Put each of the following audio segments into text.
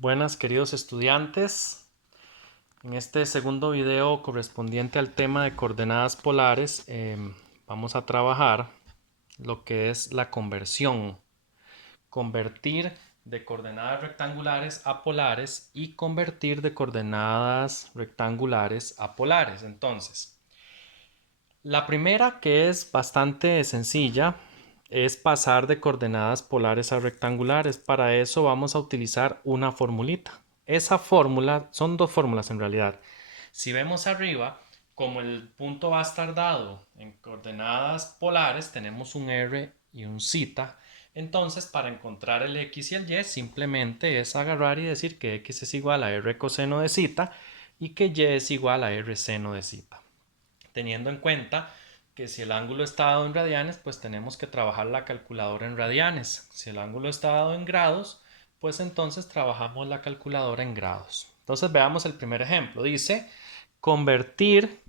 Buenas queridos estudiantes, en este segundo video correspondiente al tema de coordenadas polares vamos a trabajar lo que es la conversión, convertir de coordenadas rectangulares a polares y convertir de coordenadas rectangulares a polares. Entonces, la primera, que es bastante sencilla, es pasar de coordenadas polares a rectangulares. Para eso vamos a utilizar una formulita. Esa fórmula, son dos fórmulas en realidad. Si vemos arriba, como el punto va a estar dado en coordenadas polares, tenemos un R y un Z. Entonces, para encontrar el X y el Y, simplemente es agarrar y decir que X es igual a R coseno de Z y que Y es igual a R seno de Z. Teniendo en cuenta que si el ángulo está dado en radianes, pues tenemos que trabajar la calculadora en radianes. Si el ángulo está dado en grados, pues entonces trabajamos la calculadora en grados. Entonces veamos el primer ejemplo. Dice convertir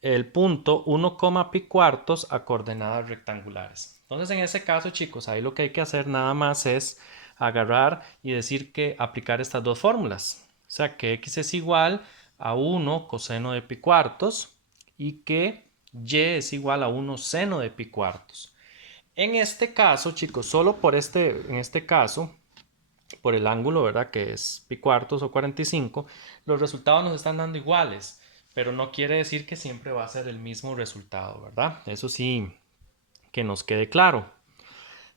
el punto 1, pi cuartos a coordenadas rectangulares. Entonces en ese caso, chicos, ahí lo que hay que hacer nada más es agarrar y decir que aplicar estas dos fórmulas. O sea que x es igual a 1 coseno de pi cuartos y que y es igual a 1 seno de pi cuartos. En este caso, chicos, solo en este caso, por el ángulo, ¿verdad? Que es pi cuartos o 45, los resultados nos están dando iguales, pero no quiere decir que siempre va a ser el mismo resultado, ¿verdad? Eso sí, que nos quede claro.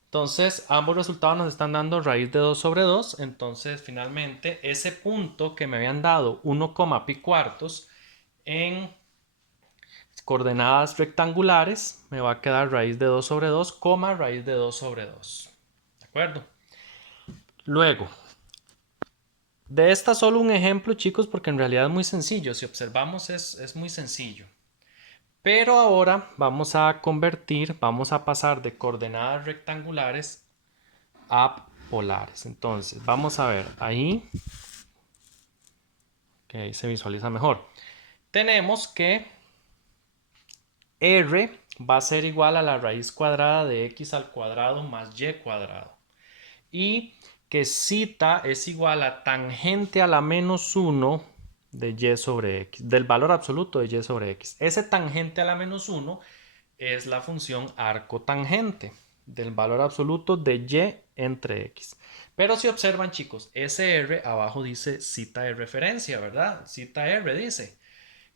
Entonces, ambos resultados nos están dando raíz de 2 sobre 2. Entonces, finalmente, ese punto que me habían dado 1, pi cuartos en coordenadas rectangulares, me va a quedar raíz de 2 sobre 2, raíz de 2 sobre 2. ¿De acuerdo? Luego, de esta solo un ejemplo, chicos, porque en realidad es muy sencillo. Si observamos es muy sencillo. Pero ahora vamos a convertir, vamos a pasar de coordenadas rectangulares a polares. Entonces, vamos a ver ahí, que ahí se visualiza mejor. Tenemos que R va a ser igual a la raíz cuadrada de x al cuadrado más y cuadrado. Y que z es igual a tangente a la menos 1 de y sobre x, del valor absoluto de y sobre x. Ese tangente a la menos 1 es la función arco tangente del valor absoluto de y entre x. Pero si observan, chicos, ese r abajo dice z de referencia, ¿verdad? Z r dice.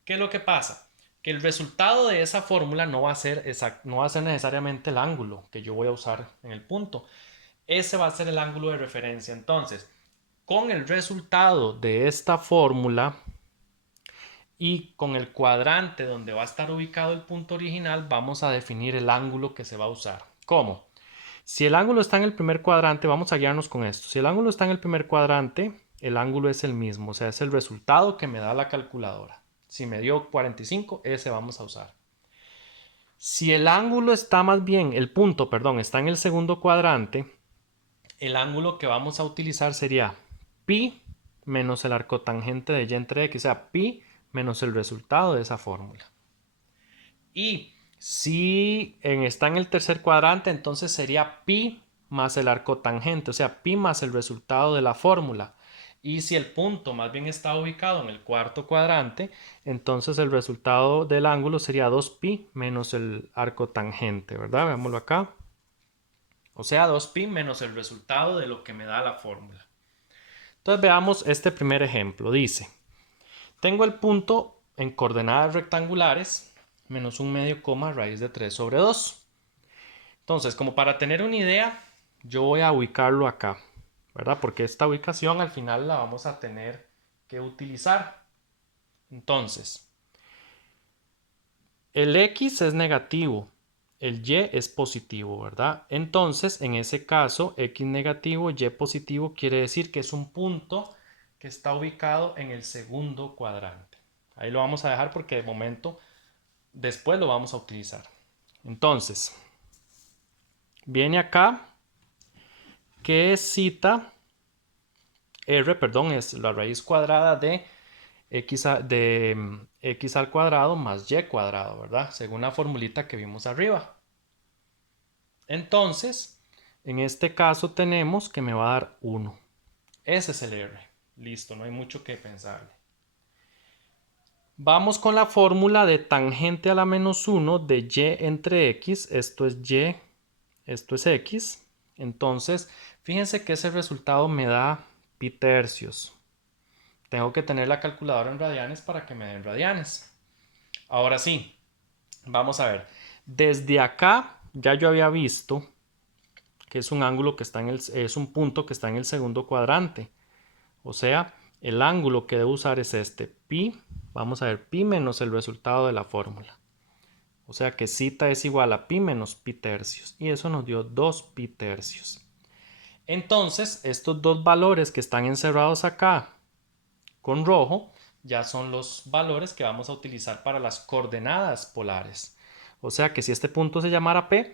¿Qué es lo que pasa? Que el resultado de esa fórmula no va a ser necesariamente el ángulo que yo voy a usar en el punto. Ese va a ser el ángulo de referencia. Entonces, con el resultado de esta fórmula y con el cuadrante donde va a estar ubicado el punto original, vamos a definir el ángulo que se va a usar. ¿Cómo? Si el ángulo está en el primer cuadrante, vamos a guiarnos con esto. Si el ángulo está en el primer cuadrante, el ángulo es el mismo, o sea, es el resultado que me da la calculadora. Si me dio 45, ese vamos a usar. Si el ángulo está más bien, el punto, perdón, está en el segundo cuadrante, el ángulo que vamos a utilizar sería pi menos el arcotangente de y entre x, o sea, pi menos el resultado de esa fórmula. Y si está en el tercer cuadrante, entonces sería pi más el arcotangente, o sea, pi más el resultado de la fórmula. Y si el punto más bien está ubicado en el cuarto cuadrante, entonces el resultado del ángulo sería 2pi menos el arcotangente, ¿verdad? Veámoslo acá. O sea, 2pi menos el resultado de lo que me da la fórmula. Entonces veamos este primer ejemplo. Dice, tengo el punto en coordenadas rectangulares menos un medio coma raíz de 3 sobre 2. Entonces, como para tener una idea, yo voy a ubicarlo acá, ¿verdad? Porque esta ubicación al final la vamos a tener que utilizar. Entonces, el x es negativo, el y es positivo, ¿verdad? Entonces, en ese caso, x negativo, y positivo quiere decir que es un punto que está ubicado en el segundo cuadrante. Ahí lo vamos a dejar porque de momento después lo vamos a utilizar. Entonces, viene acá que es cita r, perdón, es la raíz cuadrada de x al cuadrado más y cuadrado, ¿verdad? Según la formulita que vimos arriba. Entonces, en este caso tenemos que me va a dar 1. Ese es el R. Listo, no hay mucho que pensarle. Vamos con la fórmula de tangente a la menos 1 de y entre x. Esto es y, esto es x. Entonces, fíjense que ese resultado me da pi tercios. Tengo que tener la calculadora en radianes para que me den radianes. Ahora sí, vamos a ver. Desde acá ya yo había visto que es un ángulo que está es un punto que está en el segundo cuadrante. O sea, el ángulo que debo usar es este, pi. Vamos a ver, pi menos el resultado de la fórmula. O sea que zeta es igual a pi menos pi tercios. Y eso nos dio 2 pi tercios. Entonces, estos dos valores que están encerrados acá con rojo ya son los valores que vamos a utilizar para las coordenadas polares. O sea que si este punto se llamara P,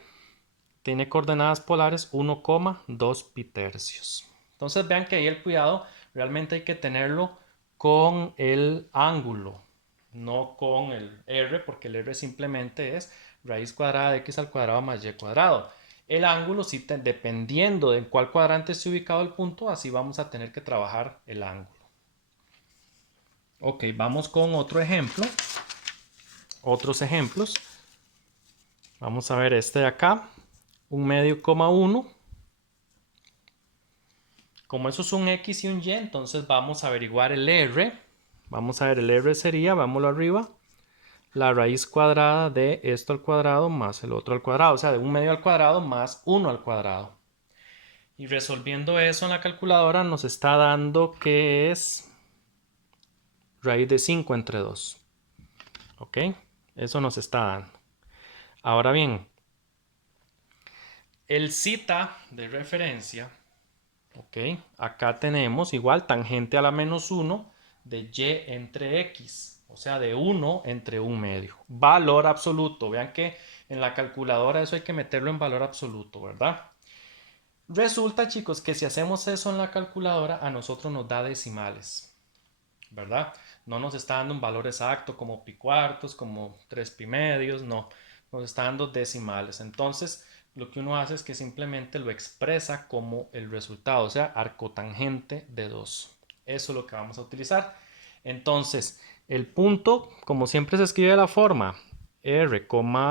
tiene coordenadas polares 1,2 pi tercios. Entonces vean que ahí el cuidado realmente hay que tenerlo con el ángulo, no con el R, porque el R simplemente es raíz cuadrada de x al cuadrado más y cuadrado. El ángulo, sí, dependiendo de en cuál cuadrante esté ubicado el punto, así vamos a tener que trabajar el ángulo. Ok, vamos con otro ejemplo. Otros ejemplos. Vamos a ver este de acá. 1/2,1. Como eso es un x y un y, entonces vamos a averiguar el r. Vamos a ver, el r sería, vámonos arriba, la raíz cuadrada de esto al cuadrado más el otro al cuadrado. O sea, de 1/2 al cuadrado más 1 al cuadrado. Y resolviendo eso en la calculadora nos está dando que es raíz de 5 entre 2. ¿Ok? Eso nos está dando. Ahora bien, el zeta de referencia, ok, acá tenemos igual tangente a la menos 1 de y entre x, o sea, de 1 entre 1/2. Valor absoluto. Vean que en la calculadora eso hay que meterlo en valor absoluto, ¿verdad? Resulta, chicos, que si hacemos eso en la calculadora, a nosotros nos da decimales, ¿verdad? No nos está dando un valor exacto como pi cuartos, como 3 pi medios, no. Nos está dando decimales. Entonces, lo que uno hace es que simplemente lo expresa como el resultado, o sea, arcotangente de 2. Eso es lo que vamos a utilizar. Entonces, el punto, como siempre se escribe de la forma r,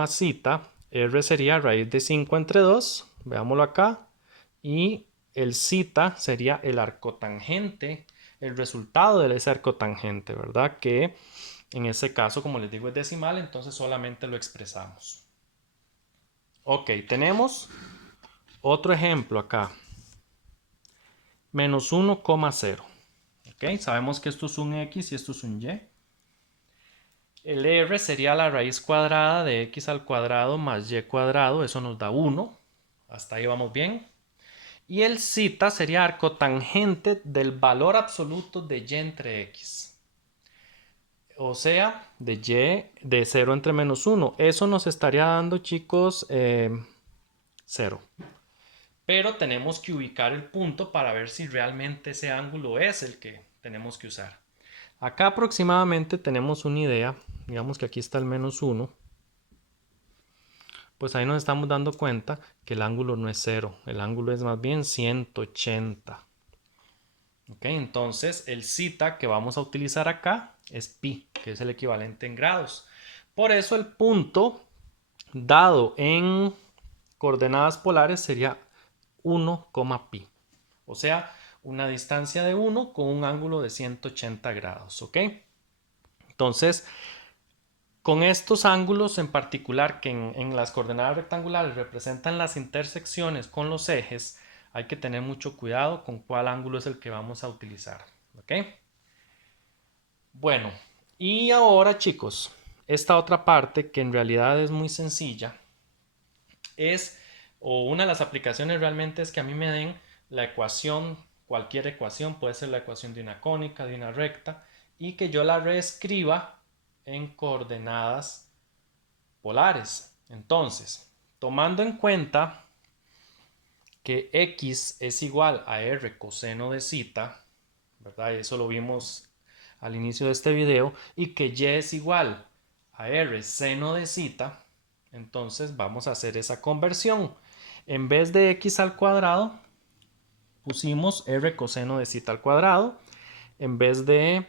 zeta, r sería raíz de 5 entre 2, veámoslo acá, y el zeta sería el arcotangente, el resultado de ese arcotangente, ¿verdad? Que en ese caso, como les digo, es decimal, entonces solamente lo expresamos. Ok, tenemos otro ejemplo acá. Menos 1,0. Ok, sabemos que esto es un x y esto es un y. El r sería la raíz cuadrada de x al cuadrado más y cuadrado, eso nos da 1. Hasta ahí vamos bien. Y el zeta sería arcotangente del valor absoluto de y entre x. O sea, de y de 0 entre menos 1. Eso nos estaría dando, chicos, 0. Pero tenemos que ubicar el punto para ver si realmente ese ángulo es el que tenemos que usar. Acá aproximadamente tenemos una idea. Digamos que aquí está el menos 1. Pues ahí nos estamos dando cuenta que el ángulo no es 0. El ángulo es más bien 180. Ok, entonces el zeta que vamos a utilizar acá es pi, que es el equivalente en grados. Por eso el punto dado en coordenadas polares sería 1, pi. O sea, una distancia de 1 con un ángulo de 180 grados. ¿Ok? Entonces, con estos ángulos en particular que en las coordenadas rectangulares representan las intersecciones con los ejes, hay que tener mucho cuidado con cuál ángulo es el que vamos a utilizar. ¿Ok? Bueno, y ahora, chicos, esta otra parte que en realidad es muy sencilla es, o una de las aplicaciones realmente es que a mí me den la ecuación, cualquier ecuación, puede ser la ecuación de una cónica, de una recta, y que yo la reescriba en coordenadas polares. Entonces, tomando en cuenta que x es igual a r coseno de zeta, ¿verdad? Y eso lo vimos al inicio de este video, y que y es igual a r seno de zeta, entonces vamos a hacer esa conversión. En vez de x al cuadrado, pusimos r coseno de zeta al cuadrado. En vez de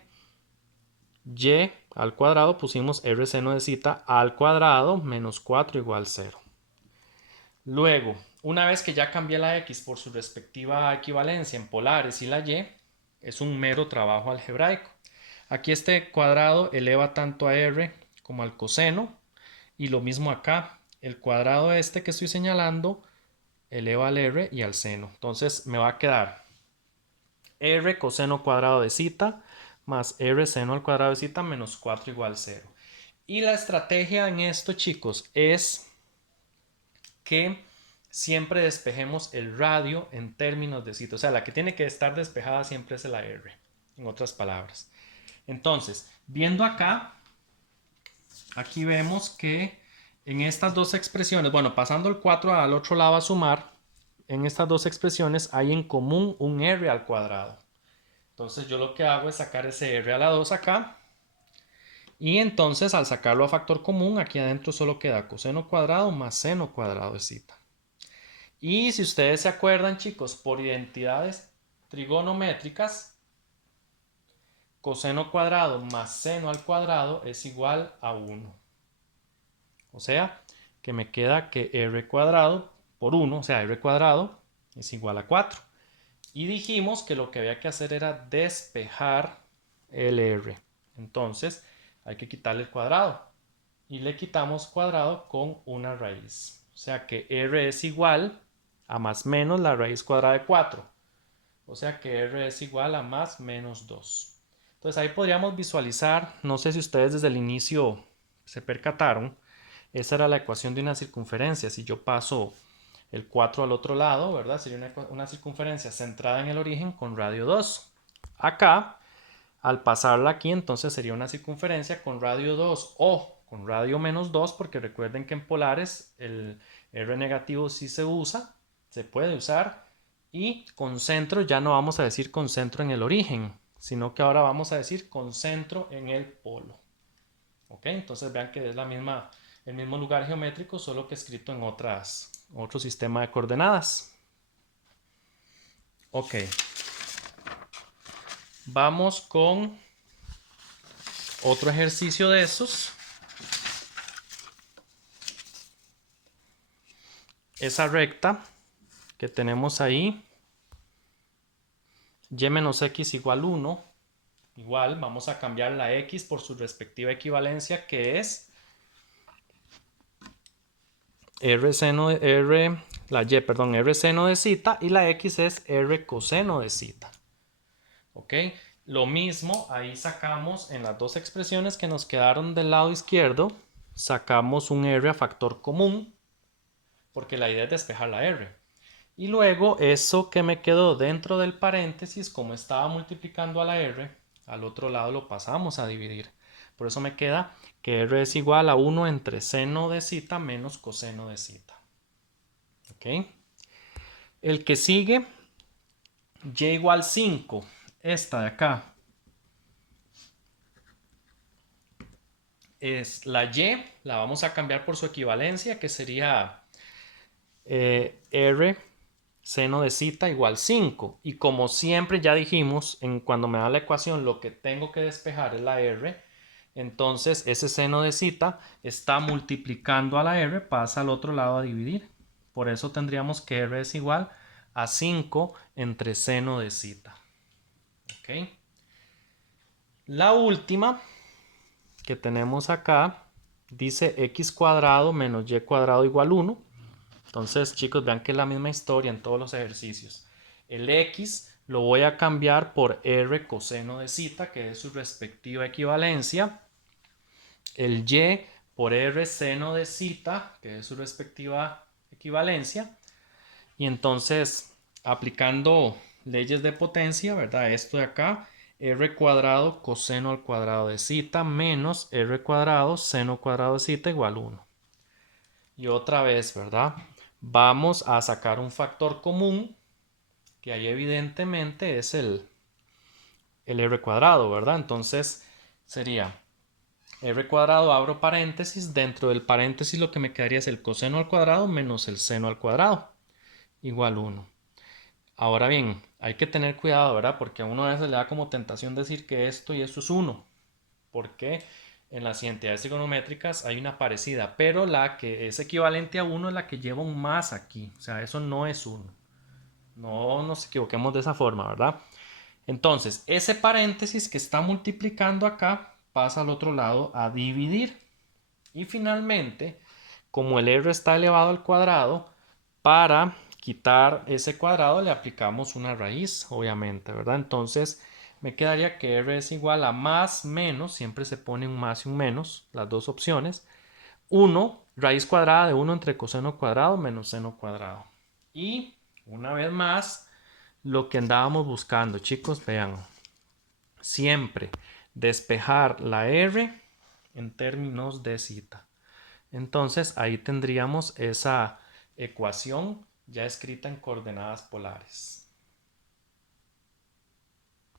y al cuadrado pusimos r seno de zeta al cuadrado menos 4 igual 0. Luego, una vez que ya cambié la x por su respectiva equivalencia en polares y la y, es un mero trabajo algebraico. Aquí este cuadrado eleva tanto a r como al coseno, y lo mismo acá, el cuadrado este que estoy señalando eleva al r y al seno. Entonces me va a quedar r coseno cuadrado de zeta más r seno al cuadrado de zeta menos 4 igual 0. Y la estrategia en esto, chicos, es que siempre despejemos el radio en términos de zeta. O sea, la que tiene que estar despejada siempre es la r, en otras palabras. Entonces, viendo acá, aquí vemos que en estas dos expresiones, bueno, pasando el 4 al otro lado a sumar, en estas dos expresiones hay en común un r al cuadrado. Entonces yo lo que hago es sacar ese r a la 2 acá. Y entonces al sacarlo a factor común, aquí adentro solo queda coseno cuadrado más seno cuadrado de zeta. Y si ustedes se acuerdan, chicos, por identidades trigonométricas, coseno cuadrado más seno al cuadrado es igual a 1. O sea, que me queda que r cuadrado por 1, o sea, r cuadrado es igual a 4. Y dijimos que lo que había que hacer era despejar el r. Entonces, hay que quitarle el cuadrado. Y le quitamos cuadrado con una raíz. O sea que r es igual a más menos la raíz cuadrada de 4. O sea que r es igual a más menos 2. Entonces ahí podríamos visualizar, no sé si ustedes desde el inicio se percataron, esa era la ecuación de una circunferencia. Si yo paso el 4 al otro lado, ¿verdad? Sería una circunferencia centrada en el origen con radio 2. Acá, al pasarla aquí, entonces sería una circunferencia con radio 2 o con radio menos 2, porque recuerden que en polares el r negativo sí se usa, se puede usar, y con centro ya no vamos a decir con centro en el origen, sino que ahora vamos a decir con centro en el polo. ¿Ok? Entonces vean que es el mismo lugar geométrico, solo que escrito en otro sistema de coordenadas. Ok. Vamos con otro ejercicio de esos. Esa recta que tenemos ahí, y menos x igual 1, igual vamos a cambiar la x por su respectiva equivalencia, que es r seno de r seno de zeta, y la x es r coseno de zeta. ¿Ok? Lo mismo, ahí sacamos en las dos expresiones que nos quedaron del lado izquierdo, sacamos un r a factor común, porque la idea es despejar la r. Y luego eso que me quedó dentro del paréntesis, como estaba multiplicando a la r, al otro lado lo pasamos a dividir. Por eso me queda que r es igual a 1 entre seno de zeta menos coseno de zeta. ¿Ok? El que sigue, y igual 5. Esta de acá es la y, la vamos a cambiar por su equivalencia, que sería r seno de zeta igual 5. Y como siempre ya dijimos, cuando me da la ecuación lo que tengo que despejar es la r, entonces ese seno de zeta está multiplicando a la r, pasa al otro lado a dividir. Por eso tendríamos que r es igual a 5 entre seno de zeta. ¿Ok? La última que tenemos acá dice x cuadrado menos y cuadrado igual 1. Entonces, chicos, vean que es la misma historia en todos los ejercicios. El x lo voy a cambiar por r coseno de zeta, que es su respectiva equivalencia. El y por r seno de zeta, que es su respectiva equivalencia. Y entonces, aplicando leyes de potencia, ¿verdad? Esto de acá, r cuadrado coseno al cuadrado de zeta menos r cuadrado seno cuadrado de zeta igual 1. Y otra vez, ¿verdad? Vamos a sacar un factor común, que ahí evidentemente es el r cuadrado, ¿verdad? Entonces sería r cuadrado, abro paréntesis, dentro del paréntesis lo que me quedaría es el coseno al cuadrado menos el seno al cuadrado, igual 1. Ahora bien, hay que tener cuidado, ¿verdad? Porque a uno a veces le da como tentación decir que esto y esto es 1. Porque en las identidades trigonométricas hay una parecida, pero la que es equivalente a 1 es la que lleva un más aquí. O sea, eso no es 1. No nos equivoquemos de esa forma, ¿verdad? Entonces, ese paréntesis que está multiplicando acá pasa al otro lado a dividir. Y finalmente, como el r está elevado al cuadrado, para quitar ese cuadrado le aplicamos una raíz, obviamente, ¿verdad? Entonces, me quedaría que r es igual a más menos, siempre se pone un más y un menos, las dos opciones, 1, raíz cuadrada de 1 entre coseno cuadrado menos seno cuadrado. Y una vez más, lo que andábamos buscando, chicos, vean, siempre despejar la r en términos de cita. Entonces ahí tendríamos esa ecuación ya escrita en coordenadas polares.